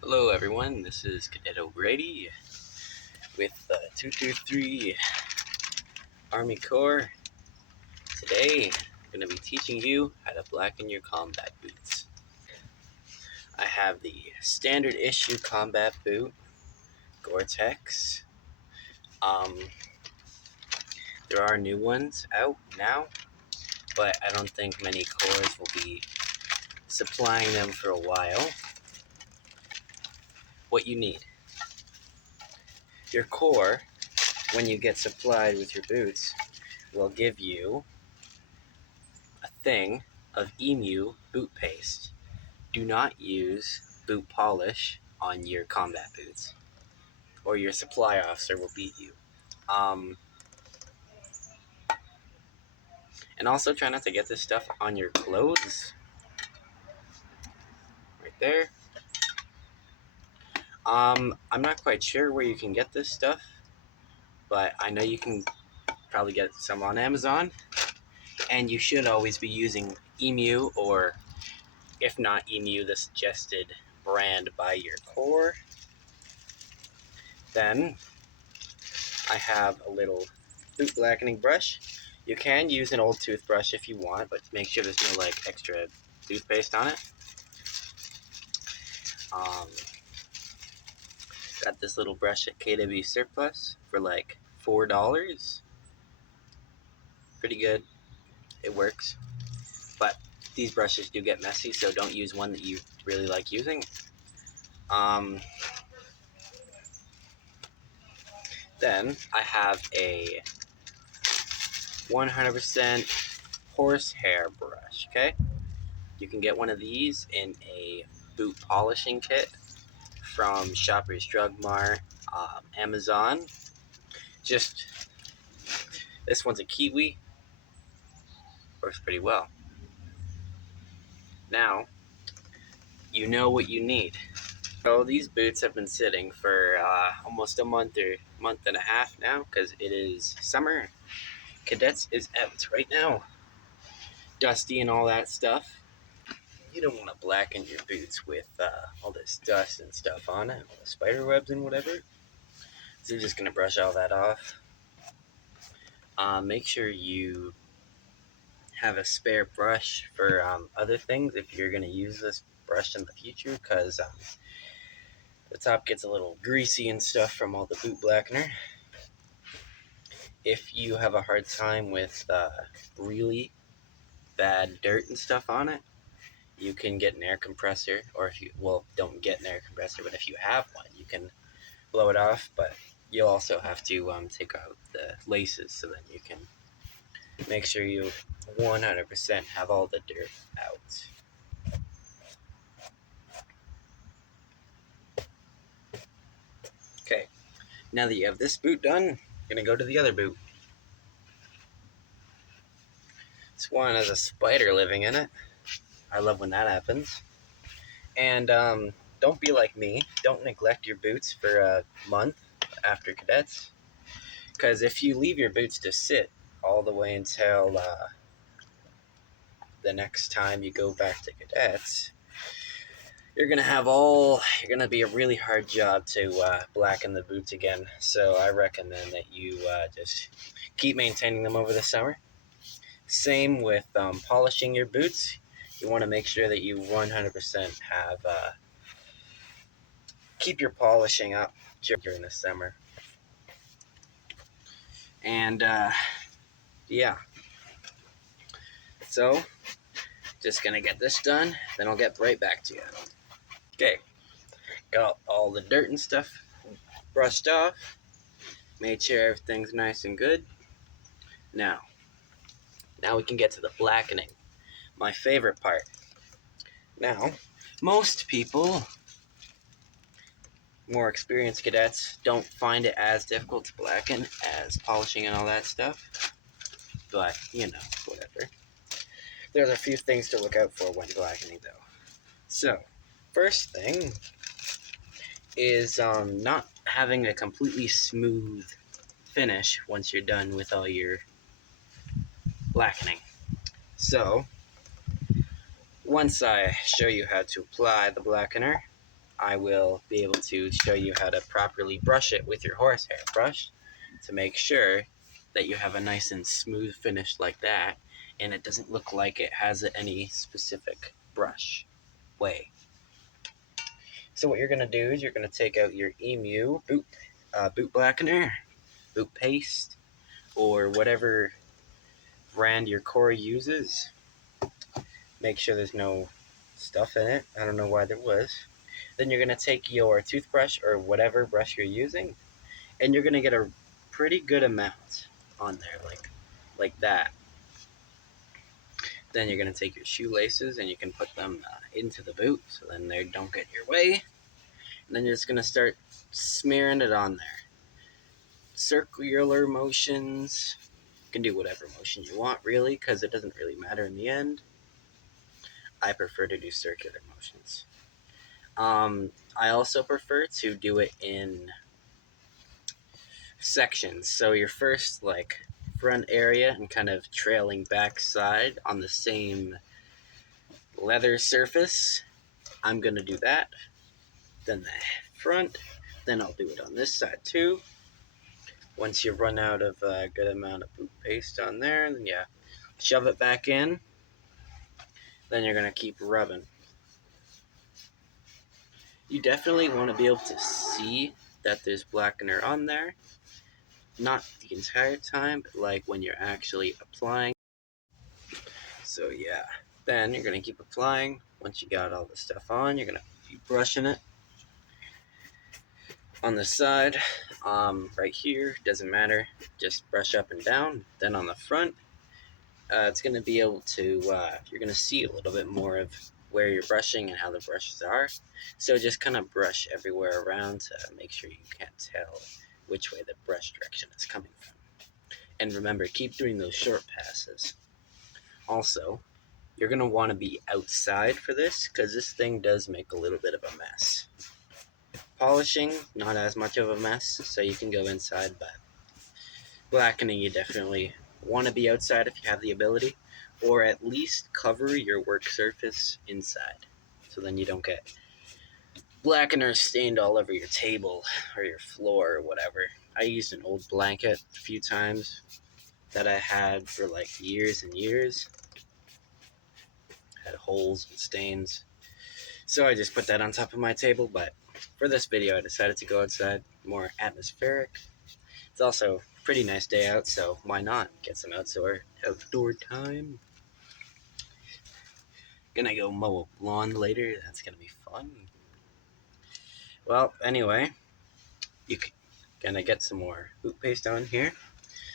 Hello everyone, this is Cadet O'Grady with 223 Army Corps. Today I'm going to be teaching you how to blacken your combat boots. I have the standard issue combat boot, Gore-Tex. There are new ones out now, but I don't think many corps will be supplying them for a while. What you need. Your corps, when you get supplied with your boots, will give you a thing of emu boot paste. Do not use boot polish on your combat boots, or your supply officer will beat you. And also try not to get this stuff on your clothes. Right there. I'm not quite sure where you can get this stuff, but I know you can probably get some on Amazon. And you should always be using emu, or if not emu, the suggested brand by your corps. Then I have a little boot blackening brush. You can use an old toothbrush if you want, but make sure there's no extra toothpaste on it. Got this little brush at KW Surplus for like $4. Pretty good. It works. But these brushes do get messy, so don't use one that you really like using. Then I have a 100% horsehair brush, okay? You can get one of these in a boot polishing kit from Shoppers Drug Mart, Amazon. This one's a kiwi. Works pretty well. Now, you know what you need. So these boots have been sitting for almost a month or month and a half now, because it is summer. Cadets is out right now. Dusty and all that stuff. You don't want to blacken your boots with all this dust and stuff on it, all the spider webs and whatever. So you're just going to brush all that off. Make sure you have a spare brush for other things if you're going to use this brush in the future, because the top gets a little greasy and stuff from all the boot blackener. If you have a hard time with really bad dirt and stuff on it, you can get an air compressor, or if you, don't get an air compressor, but if you have one, you can blow it off, but you'll also have to take out the laces, so then you can make sure you 100% have all the dirt out. Okay, now that you have this boot done, you're going to go to the other boot. This one has a spider living in it. I love when that happens. And don't be like me. Don't neglect your boots for a month after cadets. Because if you leave your boots to sit all the way until the next time you go back to cadets, you're gonna be a really hard job to blacken the boots again. So I recommend that you just keep maintaining them over the summer. Same with polishing your boots. You want to make sure that you 100% have keep your polishing up during the summer. And yeah, so just gonna get this done, then I'll get right back to you. Okay, got all the dirt and stuff brushed off, made sure everything's nice and good. Now we can get to the blackening, my favorite part. Now, most people, more experienced cadets, don't find it as difficult to blacken as polishing and all that stuff, but you know, whatever. There's a few things to look out for when blackening though. So, first thing is not having a completely smooth finish once you're done with all your blackening. So, once I show you how to apply the blackener, I will be able to show you how to properly brush it with your horsehair brush to make sure that you have a nice and smooth finish like that, and it doesn't look like it has any specific brush way. So what you're going to do is you're going to take out your Emu boot blackener, boot paste, or whatever brand your core uses. Make sure there's no stuff in it. I don't know why there was. Then you're going to take your toothbrush or whatever brush you're using, and you're going to get a pretty good amount on there, like that. Then you're going to take your shoelaces and you can put them into the boot so then they don't get in your way. And then you're just going to start smearing it on there. Circular motions. You can do whatever motion you want, really, because it doesn't really matter in the end. I prefer to do circular motions. I also prefer to do it in sections. So your first front area and kind of trailing back side on the same leather surface. I'm gonna do that. Then the front. Then I'll do it on this side too. Once you run out of a good amount of boot paste on there, then yeah, shove it back in. Then you're gonna keep rubbing. You definitely want to be able to see that there's blackener on there. Not the entire time, but like when you're actually applying. So yeah, then you're gonna keep applying. Once you got all the stuff on, you're gonna keep brushing it on the side, right here, doesn't matter, just brush up and down. Then on the front, it's gonna be able to, you're gonna see a little bit more of where you're brushing and how the brushes are. So just kind of brush everywhere around to make sure you can't tell which way the brush direction is coming from. And remember, keep doing those short passes. Also, you're going to want to be outside for this because this thing does make a little bit of a mess. Polishing, not as much of a mess, so you can go inside, but blackening, you definitely want to be outside if you have the ability, or at least cover your work surface inside, so then you don't get blackener stained all over your table or your floor or whatever. I used an old blanket a few times that I had for like years and years. Had holes and stains. So I just put that on top of my table, but for this video I decided to go outside, more atmospheric. It's also a pretty nice day out, so why not get some outdoor time. Gonna go mow a lawn later, that's gonna be fun. Well, anyway, gonna get some more boot paste on here.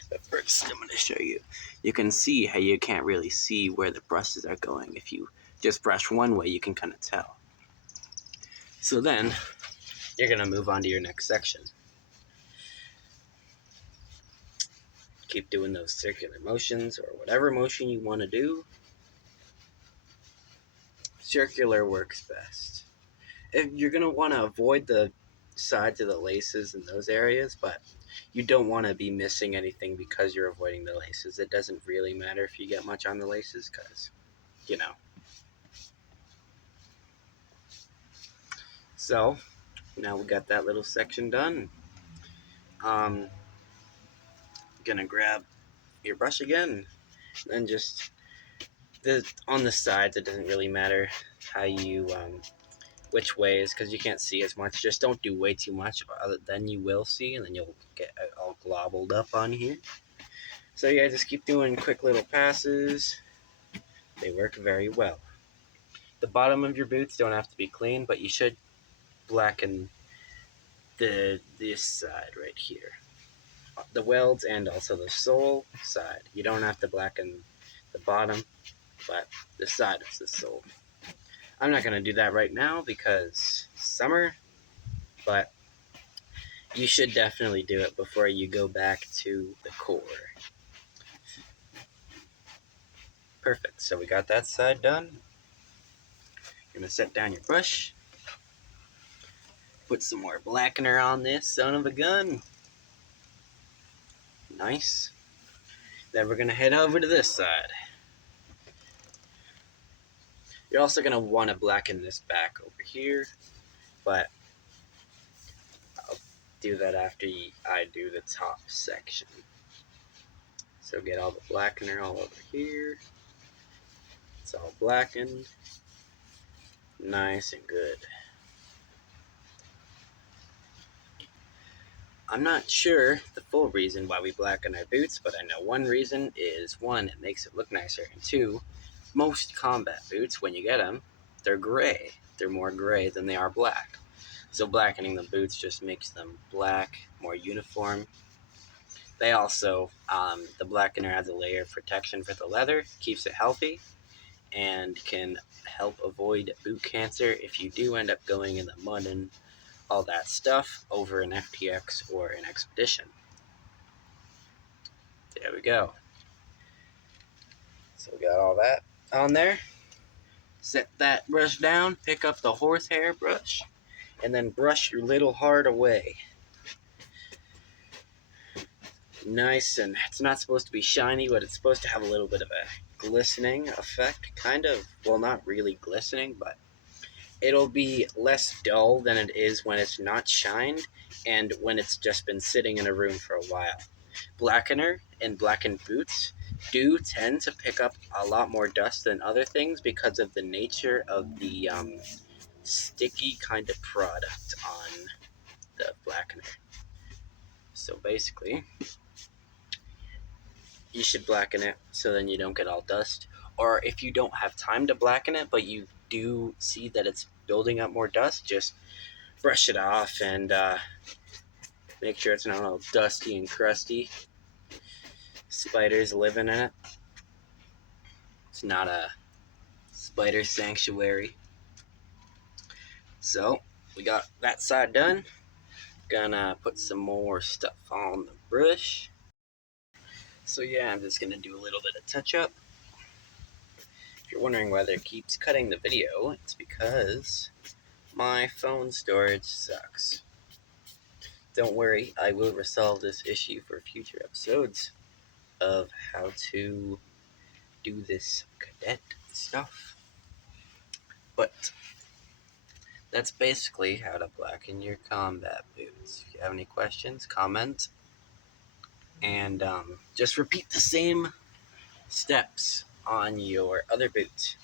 But first, I'm going to show you. You can see how you can't really see where the brushes are going. If you just brush one way, you can kind of tell. So then, you're going to move on to your next section. Keep doing those circular motions, or whatever motion you want to do. Circular works best. You're going to want to avoid the sides of the laces in those areas, but you don't want to be missing anything because you're avoiding the laces. It doesn't really matter if you get much on the laces because, you know. So, now we got that little section done. Gonna grab your brush again, and just on the sides, it doesn't really matter how you, which ways, because you can't see as much. Just don't do way too much, then you will see, and then you'll get all globbled up on here. So yeah, just keep doing quick little passes. They work very well. The bottom of your boots don't have to be clean, but you should blacken this side right here. The welds and also the sole side. You don't have to blacken the bottom, but the side of the sole. I'm not going to do that right now because it's summer, but you should definitely do it before you go back to the core. Perfect. So we got that side done. You're going to set down your brush. Put some more blackener on this son of a gun. Nice. Then we're going to head over to this side. You're also going to want to blacken this back over here but I'll do that after I do the top section. So get all the blackener all over here. It's all blackened, nice and good. I'm not sure the full reason why we blacken our boots, but I know one reason is, one, it makes it look nicer, and two, most combat boots, when you get them, they're gray. They're more gray than they are black. So blackening the boots just makes them black, more uniform. They also, the blackener adds a layer of protection for the leather, keeps it healthy, and can help avoid boot cancer if you do end up going in the mud and all that stuff over an FTX or an expedition. There we go. So we got all that on there. Set that brush down, pick up the horsehair brush, and then brush your little heart away. Nice, and it's not supposed to be shiny, but it's supposed to have a little bit of a glistening effect. Kind of, well, not really glistening, but it'll be less dull than it is when it's not shined and when it's just been sitting in a room for a while. Blackener and blackened boots do tend to pick up a lot more dust than other things because of the nature of the sticky kind of product on the blackener. So basically, you should blacken it so then you don't get all dust. Or if you don't have time to blacken it, but you do see that it's building up more dust, just brush it off and make sure it's not all dusty and crusty. Spiders living in it. It's not a spider sanctuary. So we got that side done. Gonna put some more stuff on the brush. So yeah, I'm just gonna do a little bit of touch up. If you're wondering why there keeps cutting the video, it's because my phone storage sucks. Don't worry, I will resolve this issue for future episodes of how to do this cadet stuff. But that's basically how to blacken your combat boots. If you have any questions, comment. And just repeat the same steps on your other boot.